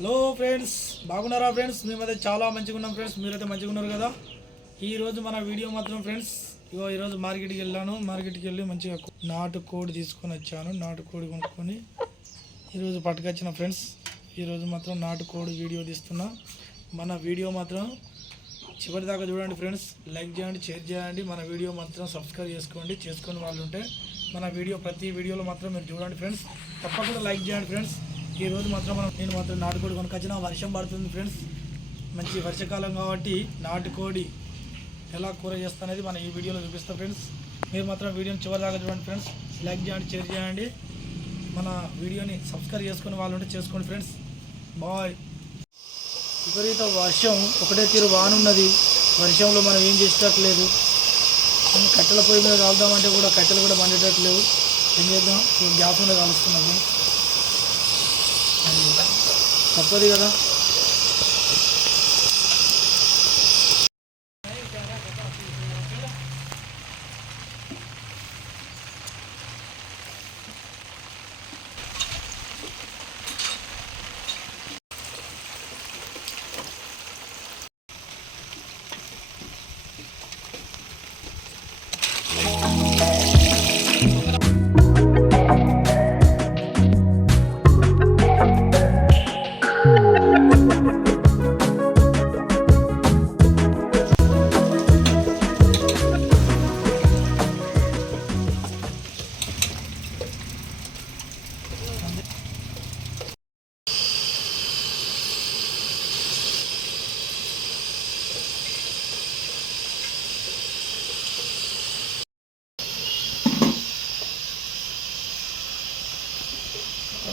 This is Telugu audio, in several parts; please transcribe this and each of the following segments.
హలో ఫ్రెండ్స్, బాగున్నారా ఫ్రెండ్స్? మేమైతే చాలా మంచిగా ఉన్నాం ఫ్రెండ్స్. మీరైతే మంచిగా ఉన్నారు కదా? ఈరోజు మన వీడియో మాత్రం ఫ్రెండ్స్, ఈరోజు మార్కెట్కి వెళ్ళాను. మార్కెట్కి వెళ్ళి మంచిగా నాటు కోడి తీసుకొని వచ్చాను. నాటు కోడి కొనుక్కొని ఈరోజు పట్టుకొచ్చిన ఫ్రెండ్స్. ఈరోజు మాత్రం నాటు కోడి వీడియో తీస్తున్నా. మన వీడియో మాత్రం చివరి దాకా చూడండి ఫ్రెండ్స్. లైక్ చేయండి, షేర్ చేయండి. మన వీడియో మాత్రం సబ్స్క్రైబ్ చేసుకొని వాళ్ళు ఉంటే మన వీడియో ప్రతి వీడియోలో మాత్రం మీరు చూడండి ఫ్రెండ్స్. తప్పకుండా లైక్ చేయండి ఫ్రెండ్స్. ఈరోజు మాత్రం నేను మాత్రం నాటుకోడి కొనుకొచ్చిన. వర్షం పడుతుంది ఫ్రెండ్స్, మంచి వర్షాకాలం కాబట్టి నాటుకోడి ఎలా కూర చేస్తానేది మన ఈ వీడియోలో చూపిస్తాం ఫ్రెండ్స్. మీరు మాత్రం వీడియోని చివరి దాకా చూడండి ఫ్రెండ్స్. లైక్ చేయండి, షేర్ చేయండి. మన వీడియోని సబ్స్క్రైబ్ చేసుకుని వాళ్ళు ఉంటే చేసుకోండి ఫ్రెండ్స్. బాయ్. విపరీత వర్షం, ఒకటే తీరు వానున్నది. వర్షంలో మనం ఏం చేసేటట్లేదు. కట్టెల పొయ్యి మీద కాలుదామంటే కూడా కట్టెలు కూడా పండేటట్లేవు. ఏం చేద్దాం, గ్యాస్ మీద కాలుస్తున్నాము. అది తప్పదు కదా.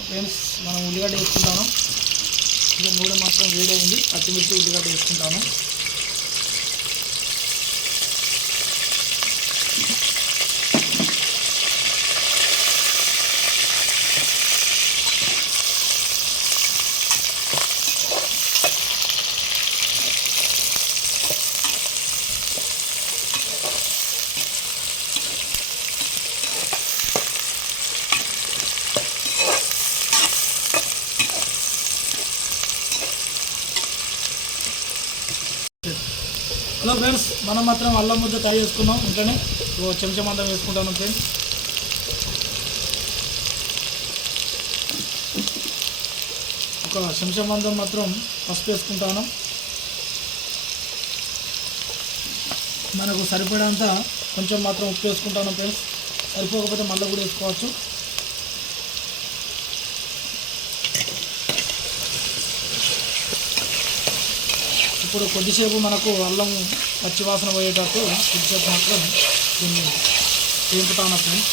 ఫ్రెండ్స్, మనం ఉల్లిగడ్డ వేసుకుంటాను. ఇంకా నూనె మాత్రం వేడైంది. పచ్చిమిర్చి ఉల్లిగడ్డ వేసుకుంటాను. హలో ఫ్రెండ్స్, మనం మాత్రం అల్లం ముద్ద తయారు చేసుకున్నాం. ఇంట్లోనే చెంచా మందం వేసుకుంటాను ఫ్రెండ్స్. ఒక చెంచా మందం మాత్రం పసుపు వేసుకుంటాను. మనకు సరిపడేంత కొంచెం మాత్రం ఉప్పు వేసుకుంటాను ఫ్రెండ్స్. సరిపోకపోతే మళ్ళీ కూడా వేసుకోవచ్చు. ఇప్పుడు కొద్దిసేపు మనకు అల్లం పచ్చివాసన పోయేటట్టు కొద్దిసేపు మాత్రం దీన్ని వేపుతాను ఫ్రెండ్స్.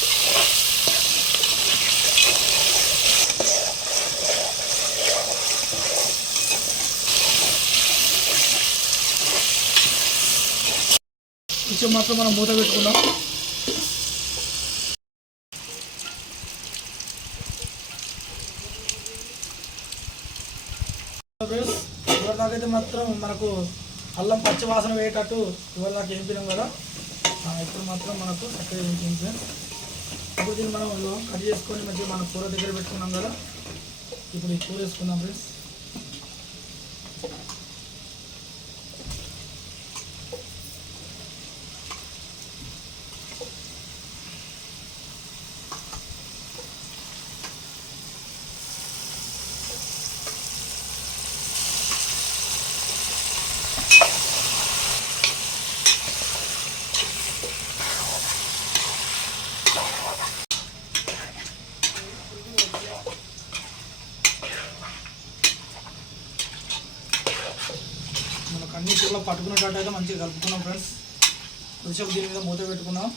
కొంచెం మాత్రం మనం మూత పెట్టుకుందాం. ఇవరిదాకైతే మాత్రం మనకు అల్లం పచ్చి వాసన వేయేటట్టు ఇవరిదాకా వేపినాం కదా. ఇప్పుడు మాత్రం మనకు చక్కగా వేయించింది ఫ్రెండ్స్. ఇప్పుడు దీన్ని మనం కట్ చేసుకొని మంచిగా మనం కూర దగ్గర పెట్టుకున్నాం కదా. ఇప్పుడు ఈ కూర వేసుకుందాం ఫ్రెండ్స్. మనకు అన్ని కూరలో పట్టుకునేటట్టు అయితే మంచిగా కలుపుకున్నాం ఫ్రెండ్స్. కొంచెం దీని మీద మూత పెట్టుకున్నాం.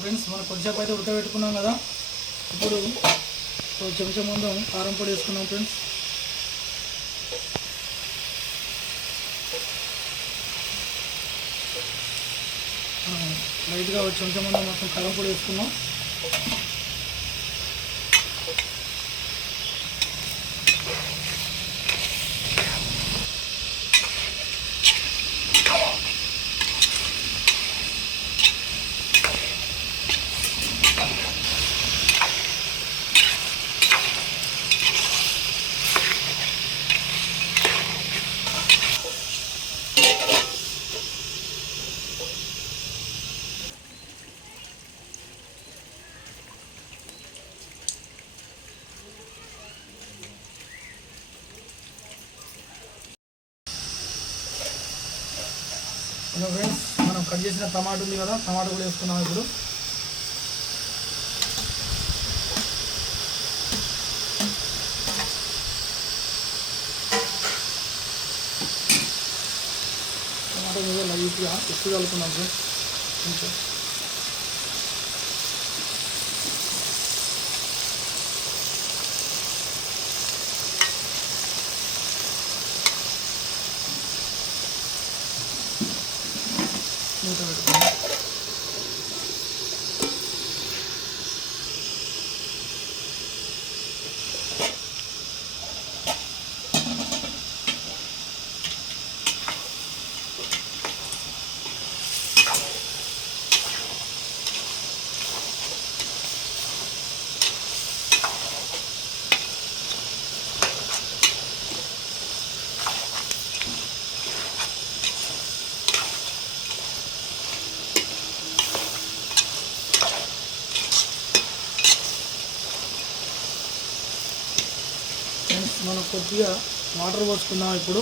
ఫ్రెండ్స్, మనం కొంచెంసేపు అయితే ఉడకబెట్టుకున్నాం కదా. ఇప్పుడు చెంచా ముందు కారం పొడి వేసుకున్నాం ఫ్రెండ్స్. లైట్గా చెంచా ముందు మొత్తం కారం పొడి వేసుకున్నాం. హలో ఫ్రెండ్స్, మనం కట్ చేసిన టమాటా ఉంది కదా, టమాటా కూడా వేసుకున్నాం ఇప్పుడు. టమాటా మీద లైట్గా ఉప్పు కలుపుకున్నాం ఫ్రెండ్స్. కొంచెం మూత పెట్టుకున్నాం. మనం కొద్దిగా వాటర్ పోసుకుందాం ఇప్పుడు.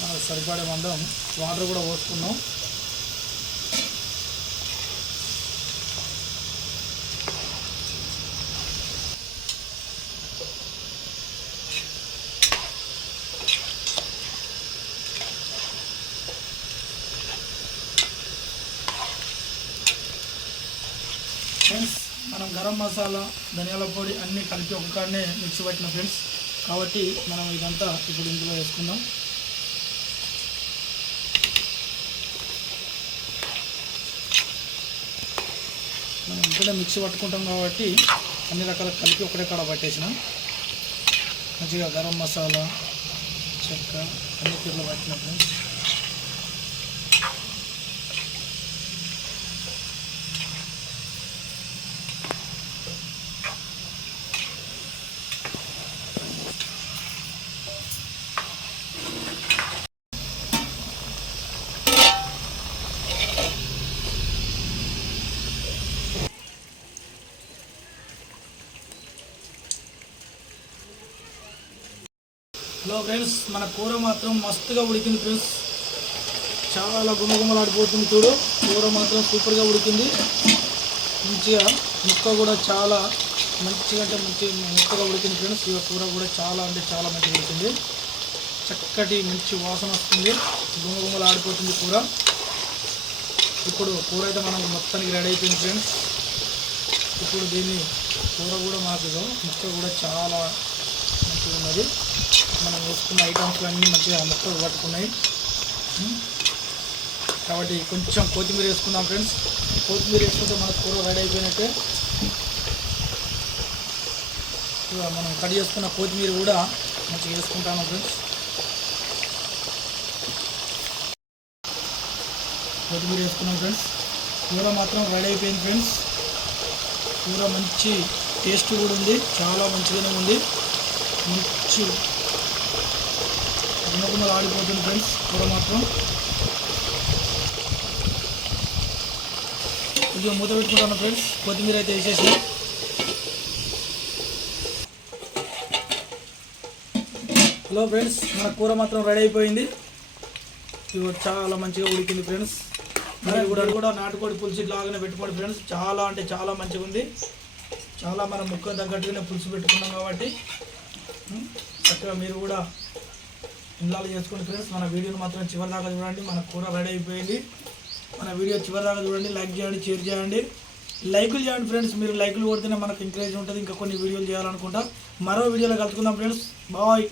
మనకు సరిపడే మందం వాటర్ కూడా పోసుకున్నాం. ఫ్రెండ్స్, మనం గరం మసాలా, ధనియాల పొడి అన్నీ కలిపి ఒకకాడనే మిక్సీ పట్టిన ఫ్రెండ్స్. కాబట్టి మనం ఇదంతా ఇప్పుడు ఇందులో వేసుకుందాం. మనం ఇంట్లో మిక్సీ పట్టుకుంటాం కాబట్టి అన్ని రకాల కలిపి ఒకటే కాడ పట్టేసినాం. మంచిగా గరం మసాలా, చెక్క అన్ని తీరులో పట్టిన ఫ్రెండ్స్. హలో ఫ్రెండ్స్, మన కూర మాత్రం మస్తుగా ఉడికింది ఫ్రెండ్స్. చాలా గుమగుమలాడిపోతుంది చూడు. కూర మాత్రం సూపర్గా ఉడికింది. మంచిగా ముక్క కూడా చాలా మంచిగా అంటే మంచి ముక్కగా ఉడికింది ఫ్రెండ్స్. ఈ కూర కూడా చాలా అంటే చాలా మంచిగా ఉడికింది. చక్కటి మంచి వాసన వస్తుంది, గుమగుమలాడిపోతుంది కూర. ఇప్పుడు కూర అయితే మనకు మొత్తానికి రెడీ అయిపోయింది ఫ్రెండ్స్. ఇప్పుడు దీన్ని కూర కూడా మాకు ముక్క కూడా చాలా మంచిగా ఉన్నది. మనం వేసుకున్న ఐటమ్స్ అన్నీ మంచిగా ముక్కలు పట్టుకున్నాయి కాబట్టి కొంచెం కొత్తిమీర వేసుకుందాం ఫ్రెండ్స్. కొత్తిమీర వేసుకుంటే మన కూర రెడీ అయిపోయినట్టే. మనం కట్ చేసుకున్న కొత్తిమీర కూడా మంచిగా వేసుకుంటాము ఫ్రెండ్స్. కొత్తిమీర వేసుకున్నాం ఫ్రెండ్స్. కూర మాత్రం రెడీ అయిపోయింది ఫ్రెండ్స్. కూర మంచి టేస్ట్ కూడా ఉంది, చాలా మంచిగానే ఉంది. మంచి గుమగుమలు ఆడిపోతుంది ఫ్రెండ్స్ కూర మాత్రం. కొద్దిగా మూత పెట్టుకుంటాను ఫ్రెండ్స్. కొత్తిమీర అయితే వేసేసి హలో ఫ్రెండ్స్, మన కూర మాత్రం రెడీ అయిపోయింది. ఇది చాలా మంచిగా ఉడికింది ఫ్రెండ్స్. మీరు కూడా నాటుకోడి పులుసు ఇట్లాగానే పెట్టుకోండి ఫ్రెండ్స్. చాలా అంటే చాలా మంచిగా ఉంది. చాలా మనం ముక్క తగ్గట్టుగానే పులుసు పెట్టుకున్నాం కాబట్టి చక్కగా మీరు కూడా ఇంట్లో చేసుకోండి ఫ్రెండ్స్. మన వీడియోని మాత్రం చివరి దాకా చూడండి. మన కూర రెడీ అయిపోయింది. మన వీడియో చివరి దాకా చూడండి. లైక్ చేయండి, షేర్ చేయండి, లైకులు చేయండి ఫ్రెండ్స్. మీరు లైకులు కొడితేనే మనకు ఎంకరేజ్ ఉంటుంది ఇంకా కొన్ని వీడియోలు చేయాలనుకుంటా. మరో వీడియోలో కలుసుకుందాం ఫ్రెండ్స్. బాయ్.